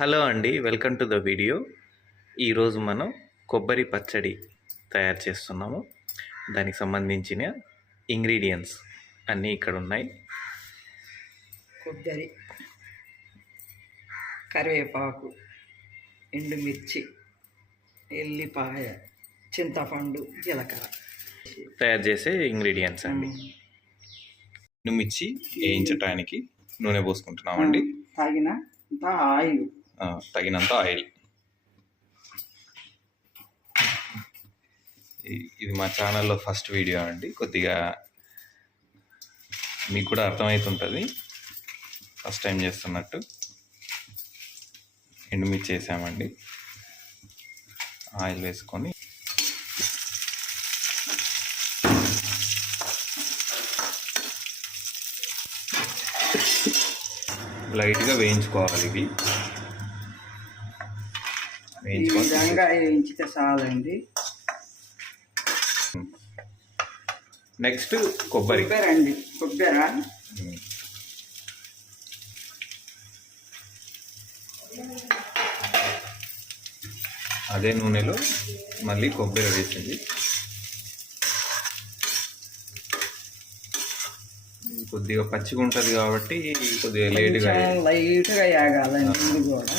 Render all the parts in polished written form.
Hello అండి, welcome to the video. ఈరోజు మనం కొబ్బరి పచ్చడి తయారు చేస్తున్నాము. దానికి సంబంధించిన ఇంగ్రీడియంట్స్ అన్నీ ఇక్కడ ఉన్నాయి. కొబ్బరి, కరివేపాకు, ఎండుమిర్చి, ఎల్లిపాయ, చింతపండు, జీలకర్ర తయారు చేసే ఇంగ్రీడియంట్స్ అండి. ఎండుమిర్చి వేయించడానికి నూనె పోసుకుంటున్నామండి. తగినంత ఆయిల్. ఇది మా ఛానల్లో ఫస్ట్ వీడియో అండి. కొద్దిగా మీకు కూడా అర్థమవుతుంటుంది ఫస్ట్ టైం చేస్తున్నట్టు. ఎండుమిర్చి వేసామండి. ఆయిల్ వేసుకొని లైట్గా వేయించుకోవాలి. ఇవి వేయించితే చాలండి. నెక్స్ట్ కొబ్బరి అండి. కొబ్బరి అదే నూనెలో మళ్ళీ కొబ్బరి వేసింది. కొద్దిగా పచ్చిగా ఉంటుంది కాబట్టి కొద్దిగా లైట్గా వేగాలండి. కూడా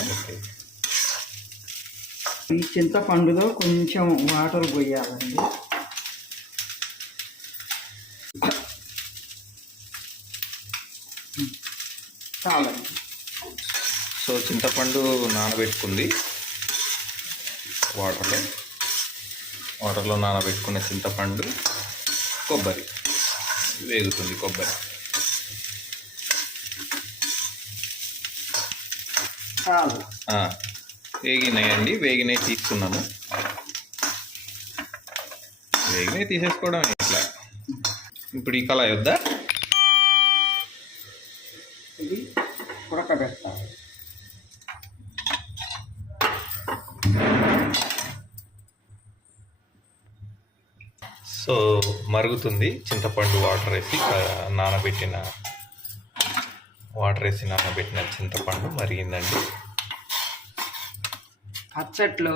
ఈ చింతపండులో కొంచెం వాటర్ పోయాలండి. చాలండి. సో చింతపండు నానబెట్టుకుంది. వాటర్లో నానబెట్టుకున్న చింతపండు, కొబ్బరి వేగుతుంది. కొబ్బరి వేగినాయండి. వేగినాయి తీసుకున్నాము. వేగినాయి తీసేసుకోవడం ఇట్లా. ఇప్పుడు ఈ కళాయి వద్దా ఇది ఉడకబెట్టాలి. సో మరుగుతుంది. చింతపండు వాటర్ వేసి నానబెట్టిన చింతపండు మరిగిందండి. పచ్చట్లో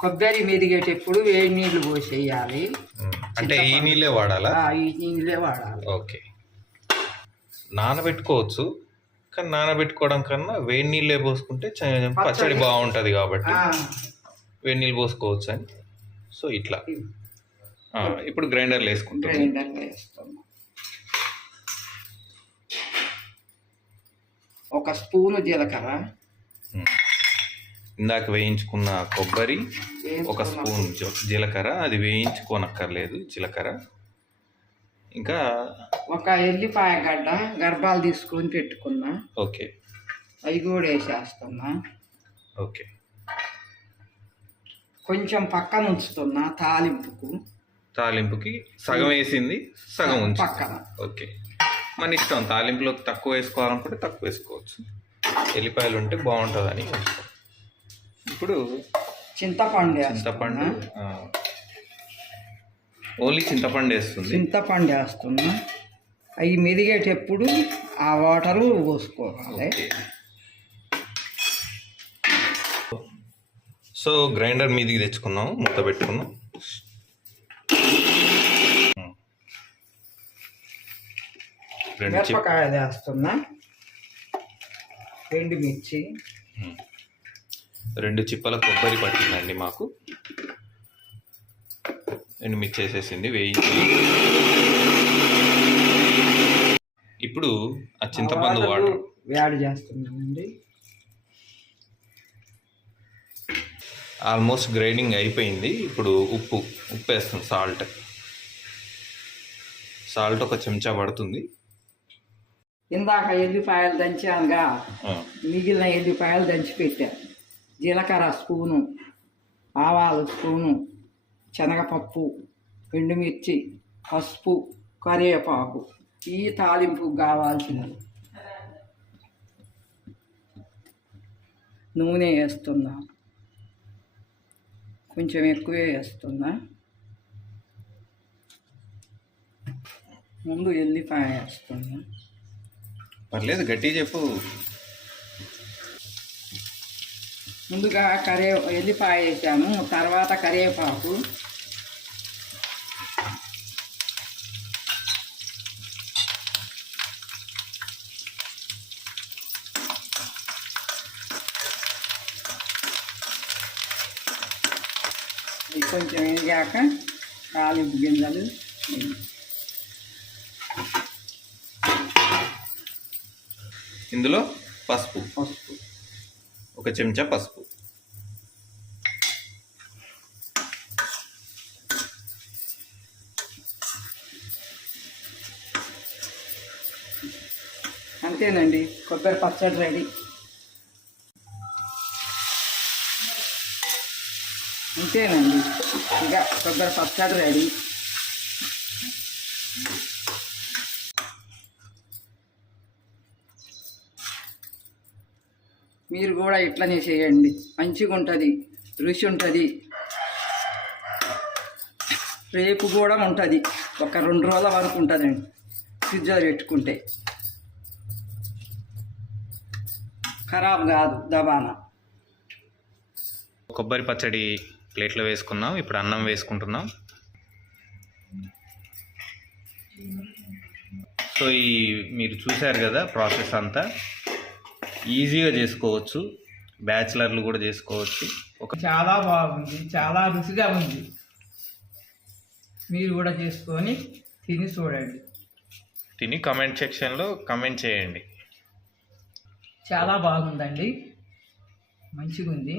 కొబ్బరి మెరిగేటప్పుడు వేడి నీళ్ళు పోసేయాలి. అంటే ఈ నీళ్ళే వాడాలా? ఈ నీళ్ళే వాడాలి. ఓకే. నానబెట్టుకోవచ్చు, కానీ నానబెట్టుకోవడం కన్నా వేడి నీళ్ళే పోసుకుంటే పచ్చడి బాగుంటుంది కాబట్టి వేడి నీళ్ళు పోసుకోవచ్చు అని. సో ఇట్లా ఇప్పుడు గ్రైండర్లో వేసుకుంటాం. ఒక స్పూను జీలకర్ర, ఇందాక వేయించుకున్న కొబ్బరి, ఒక స్పూన్ జీలకర్ర. అది వేయించుకోనక్కర్లేదు జీలకర్ర. ఇంకా ఒక ఎల్లిపాయ గడ్డ గర్భాలు తీసుకొని పెట్టుకున్నా. ఓకే. అవి కూడా వేసేస్తున్నా. ఓకే. కొంచెం పక్కన ఉంచుతున్నా తాలింపుకి. సగం వేసింది, సగం ఉంచు పక్కన. ఓకే, మన ఇష్టం. తాలింపులోకి తక్కువ వేసుకోవాలనుకుంటే తక్కువ వేసుకోవచ్చు. ఎల్లిపాయలు ఉంటే బాగుంటుందని. ఇప్పుడు చింతపండు ఓన్లీ చింతపండు వేస్తున్నా. అవి మెరిగేటప్పుడు ఆ వాటరు పోసుకోవాలి. సో గ్రైండర్ మీదికి తెచ్చుకున్నాము, మూత పెట్టుకున్నాం. మిరపకాయ వేస్తున్నా, ఎండుమిర్చి, 2 చిప్పల కొబ్బరి పట్టిందండి మాకు. ఎండుమిర్చి వేసేసింది, వేయించి. ఇప్పుడు ఆ చింతపండు వాటర్ యాడ్ చేస్తున్నానండి. ఆల్మోస్ట్ గ్రైండింగ్ అయిపోయింది. ఇప్పుడు ఉప్పు వేస్తుంది. సాల్ట్ ఒక చెంచా పడుతుంది. ఇందాక ఎల్లిపాయలు దంచానుగా, మిగిలిన ఎల్లిపాయలు దంచి పెట్టాను. జీలకర్ర స్పూను, ఆవాలు స్పూను, శనగపప్పు, ఎండుమిర్చి, పసుపు, కరివేపాకు. ఈ తాలింపు కావాల్సినవి. నూనె వేస్తున్నా, కొంచెం ఎక్కువే వేస్తున్నా. ముందు ఎల్లిపాయ వేస్తున్నా. పర్లేదు, గట్టి చెప్పు. ముందుగా ఎల్లిపాయ వేసాము, తర్వాత కరివేపాకు, ఇది కొంచెం వేగాక తాలింపు గింజలు, ఇందులో పసుపు, పసుపు, 1 చెంచా పసుపు, అంతేనండి. కొబ్బరి పచ్చడి రెడీ. అంతేనండి, ఇక కొబ్బరి పచ్చడి రెడీ. మీరు కూడా ఇట్లనే చేయండి, మంచిగా ఉంటుంది, రుచి ఉంటుంది, రేపు కూడా ఉంటుంది, ఒక 2 రోజుల వరకు ఉంటుందండి ఫ్రిడ్జ్లో పెట్టుకుంటే, ఖరాబ్ కాదు దబానా. కొబ్బరి పచ్చడి ప్లేట్లో వేసుకున్నాం. ఇప్పుడు అన్నం వేసుకుంటున్నాం. సో మీరు చూశారు కదా ప్రాసెస్ అంతా. ఈజీగా చేసుకోవచ్చు, బ్యాచిలర్లు కూడా చేసుకోవచ్చు. చాలా బాగుంది, చాలా రుచిగా ఉంది. మీరు కూడా చేసుకొని తిని చూడండి. తిని కామెంట్ సెక్షన్లో కామెంట్ చేయండి. చాలా బాగుందండి, మంచిగా ఉంది.